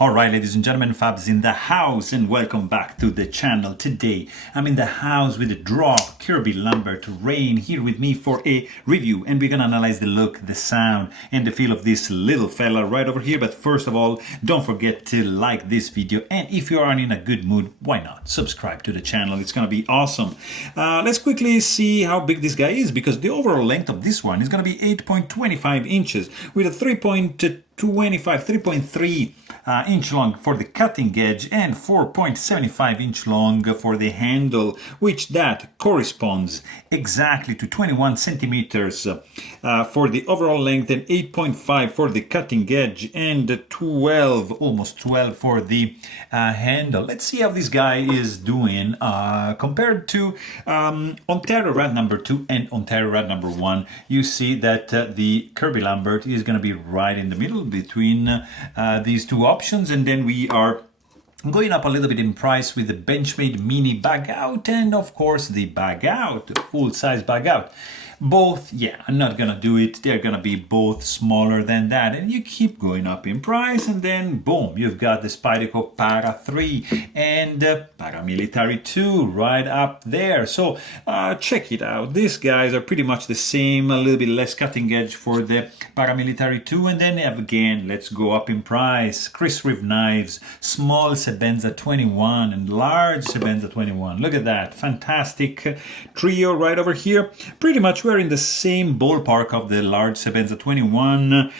Alright, ladies and gentlemen, Fabs in the house, and welcome back to the channel. Today I'm in the house with the draw Kirby Lambert Raine here with me for a review, and we're gonna analyze the look, the sound and the feel of this little fella right over here. But first of all, don't forget to like this video, and if you are in a good mood, why not subscribe to the channel? It's gonna be awesome. Let's quickly see how big this guy is, because the overall length of this one is gonna be 8.25 inches with a 3.3 inch long for the cutting edge and 4.75 inch long for the handle, which that corresponds exactly to 21 centimeters for the overall length and 8.5 for the cutting edge and 12, almost 12 for the handle. Let's see how this guy is doing compared to Ontario Rat number 2 and Ontario Rat number 1. You see that the Kirby Lambert is going to be right in the middle between these two options, and then we are going up a little bit in price with the Benchmade Mini Bag Out and of course the Bag Out, the full-size Bag Out. Both, yeah, I'm not gonna do it. They're gonna be both smaller than that, and you keep going up in price, and then boom, you've got the Spyderco Para 3 and Paramilitary 2 right up there. So check it out. These guys are pretty much the same, a little bit less cutting edge for the Paramilitary 2, and then again, let's go up in price. Chris Reeve Knives, small Sebenza 21 and large Sebenza 21. Look at that, fantastic trio right over here. Pretty much we're in the same ballpark of the large Sebenza 21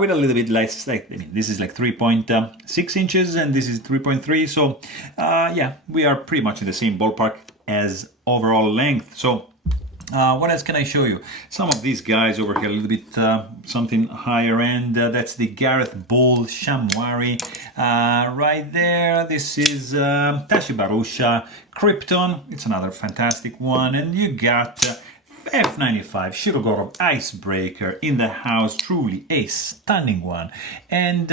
with a little bit less, like, I mean, this is like 3.6 inches and this is 3.3, so yeah, we are pretty much in the same ballpark as overall length. So what else can I show you? Some of these guys over here, a little bit something higher end. That's the Gareth Ball Shamwari right there. This is Tashibarusha Krypton. It's another fantastic one. And you got F95 Shirogoro Icebreaker in the house, truly a stunning one. And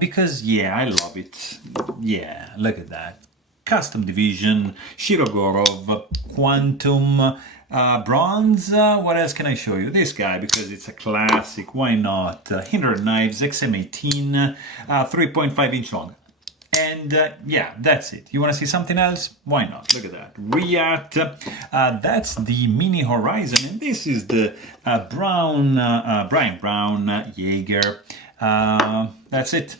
because, yeah, I love it. Yeah, look at that. Custom Division, Shirogorov, Quantum Bronze. What else can I show you? This guy, because it's a classic, why not? Hinder Knives XM18, 3.5 inch long. And yeah, that's it. You want to see something else? Why not? Look at that. Reate. That's the Mini Horizon. And this is the Brian Brown Jaeger. That's it.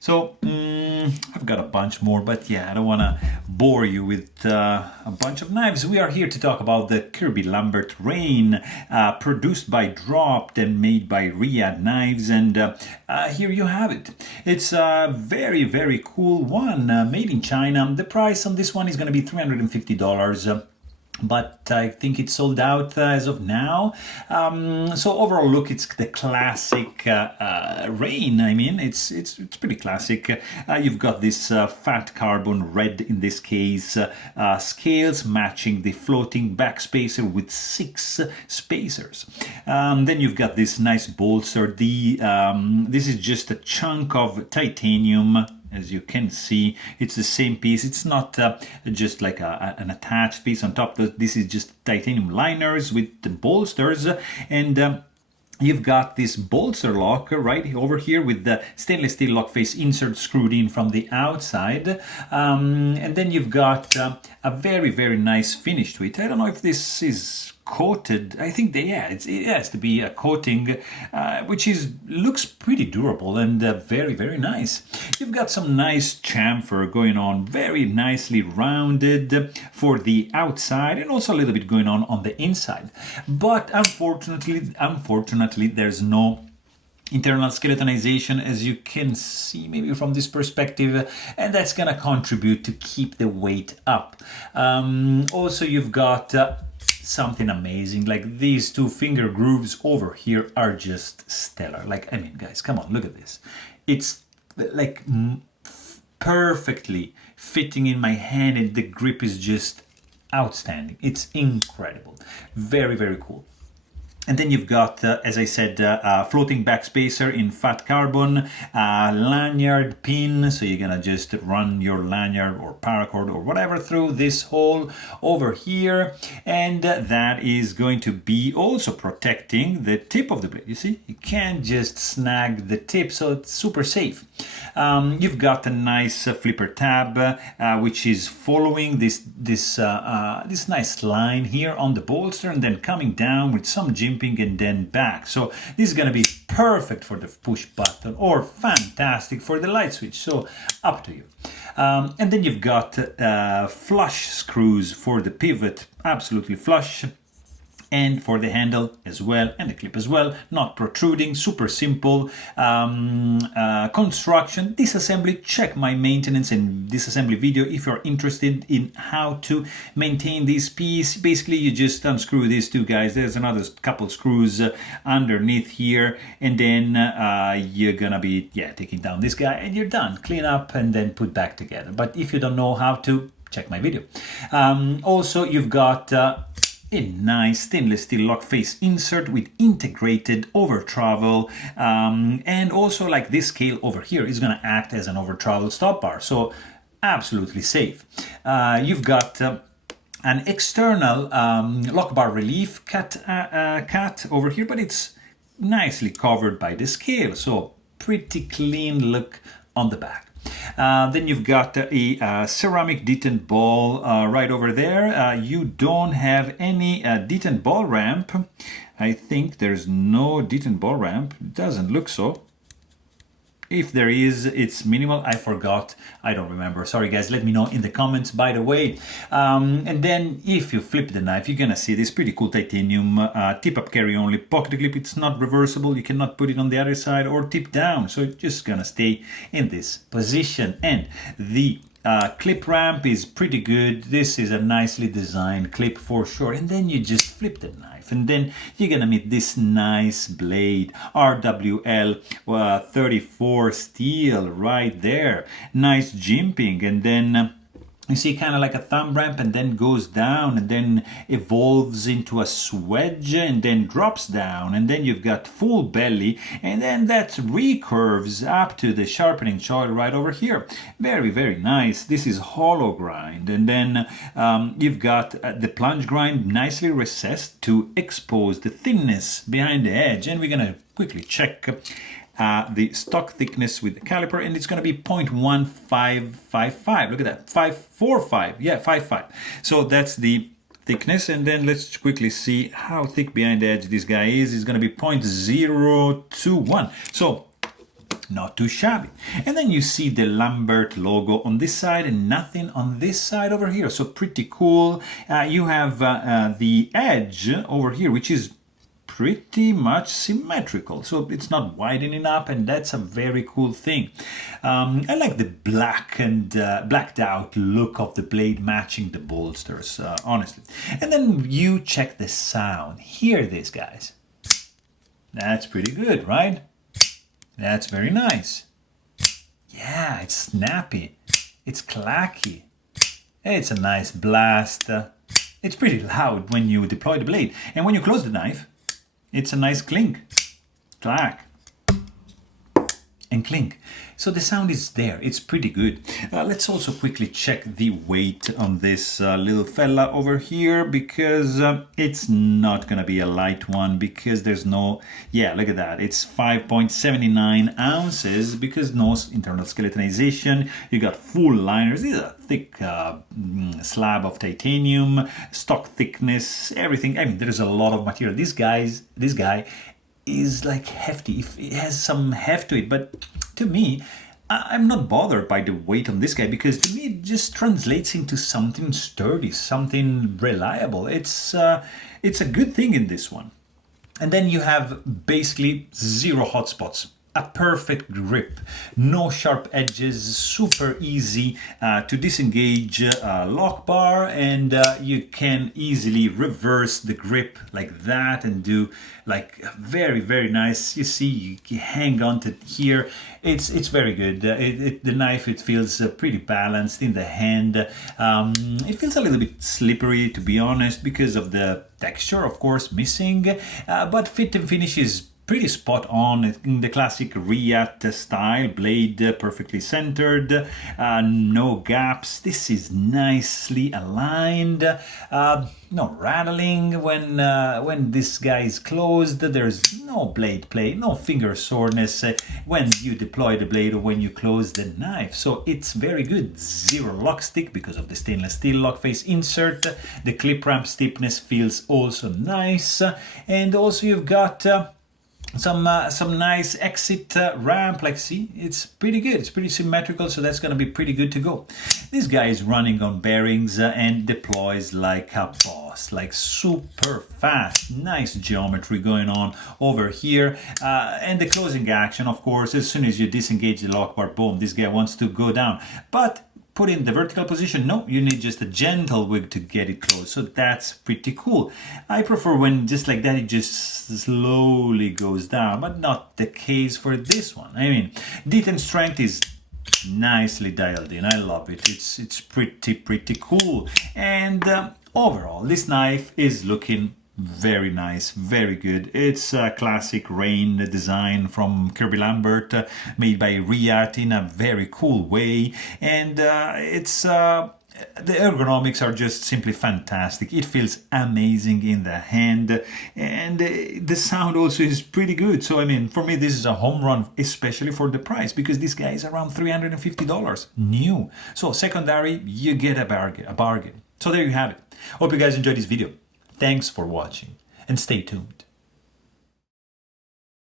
So I've got a bunch more, but yeah, I don't want to bore you with a bunch of knives. We are here to talk about the Kirby Lambert Raine, produced by Dropped and made by Reate Knives, and here you have it. It's a very, very cool one, made in China. The price on this one is going to be $350. But I think it's sold out as of now. So overall look, it's the classic Raine. I mean, it's pretty classic. You've got this fat carbon red, in this case, scales matching the floating backspacer with 6 spacers. Then you've got this nice bolster. This is just a chunk of titanium. As you can see, it's the same piece. It's not just like an attached piece on top. This is just titanium liners with the bolsters, and you've got this bolster lock right over here with the stainless steel lock face insert screwed in from the outside, and then you've got a very, very nice finish to it. I don't know if this is coated. I think it has to be a coating, which looks pretty durable and very, very nice. You've got some nice chamfer going on, very nicely rounded for the outside, and also a little bit going on the inside. But unfortunately, there's no internal skeletonization, as you can see maybe from this perspective, and that's gonna contribute to keep the weight up. Also, you've got something amazing, like these 2 finger grooves over here are just stellar. Like, I mean, guys, come on, look at this. It's like perfectly fitting in my hand, and the grip is just outstanding. It's incredible. Very, very cool. And then you've got, as I said, floating backspacer in fat carbon, lanyard pin, so you're gonna just run your lanyard or paracord or whatever through this hole over here, and that is going to be also protecting the tip of the blade. You see, you can't just snag the tip, so it's super safe. You've got a nice flipper tab, which is following this nice line here on the bolster, and then coming down with some jimping and then back. So this is going to be perfect for the push button or fantastic for the light switch. So up to you. And then you've got flush screws for the pivot, absolutely flush. And for the handle as well, and the clip as well, not protruding, super simple construction. Disassembly, check my maintenance and disassembly video if you're interested in how to maintain this piece. Basically, you just unscrew these two guys. There's another couple screws underneath here, and then you're gonna be taking down this guy, and you're done. Clean up and then put back together. But if you don't know how to, check my video. Also, you've got a nice stainless steel lock face insert with integrated over travel, and also like this scale over here is going to act as an over travel stop bar, so absolutely safe. You've got an external lock bar relief cut over here, but it's nicely covered by the scale, so pretty clean look on the back. Then you've got a ceramic detent ball right over there. You don't have any detent ball ramp. I think there's no detent ball ramp. It doesn't look so. If there is, it's minimal. I forgot. I don't remember. Sorry, guys. Let me know in the comments, by the way. And then if you flip the knife, you're going to see this pretty cool titanium tip-up carry only pocket clip. It's not reversible. You cannot put it on the other side or tip down. So it's just going to stay in this position. And the clip ramp is pretty good. This is a nicely designed clip for sure. And then you just flip the knife, and then you're gonna meet this nice blade, RWL 34 steel right there. Nice jimping, and then you see kind of like a thumb ramp, and then goes down and then evolves into a swedge and then drops down, and then you've got full belly, and then that recurves up to the sharpening choil right over here. Very, very nice. This is hollow grind, and then you've got the plunge grind nicely recessed to expose the thinness behind the edge, and we're gonna quickly check the stock thickness with the caliper, and it's going to be 0.1555. Look at that, 545. Yeah, 55. So that's the thickness, and then let's quickly see how thick behind the edge this guy is. It's going to be 0.021. So not too shabby. And then you see the Lambert logo on this side and nothing on this side over here. So pretty cool. You have the edge over here, which is pretty much symmetrical, so it's not widening up, and that's a very cool thing. I like the black and blacked out look of the blade matching the bolsters, honestly. And then you check the sound. Hear this, guys. That's pretty good, right? That's very nice. Yeah, it's snappy. It's clacky. It's a nice blast. It's pretty loud when you deploy the blade, and when you close the knife, it's a nice clink, clack, and clink. So the sound is there. It's pretty good. Let's also quickly check the weight on this little fella over here, because it's not going to be a light one, because there's no, look at that. It's 5.79 ounces because no internal skeletonization. You got full liners. These are thick slab of titanium, stock thickness, everything. I mean, there's a lot of material. This guy is like hefty. It has some heft to it, but to me, I'm not bothered by the weight on this guy, because to me it just translates into something sturdy, something reliable. It's a good thing in this one. And then you have basically zero hotspots. a perfect grip, no sharp edges, super easy to disengage lock bar, and you can easily reverse the grip like that and do like very nice. You see, you hang on to here. It's very good. The knife, it feels pretty balanced in the hand. It feels a little bit slippery, to be honest, because of the texture, of course, missing, but fit and finish is pretty spot on in the classic Reate style, blade perfectly centered, no gaps. This is nicely aligned, no rattling when this guy is closed. There's no blade play, no finger soreness when you deploy the blade or when you close the knife. So it's very good. Zero lock stick because of the stainless steel lock face insert. The clip ramp stiffness feels also nice, and also you've got some nice exit ramp. Like, see, it's pretty good, it's pretty symmetrical, so that's gonna be pretty good to go. This guy is running on bearings and deploys like a boss, like super fast. Nice geometry going on over here, and the closing action, of course, as soon as you disengage the lock bar, boom, this guy wants to go down, but put in the vertical position, no, you need just a gentle wig to get it closed. So that's pretty cool. I prefer when just like that, it just slowly goes down, but not the case for this one. I mean, detent strength is nicely dialed in. I love it. It's pretty cool. And overall, this knife is looking very nice, very good. It's a classic Raine design from Kirby Lambert, made by Reate in a very cool way, and the ergonomics are just simply fantastic. It feels amazing in the hand, and the sound also is pretty good. So I mean, for me, this is a home run, especially for the price, because this guy is around $350 new. So secondary, you get a bargain. So there you have it. Hope you guys enjoyed this video. Thanks for watching, and stay tuned.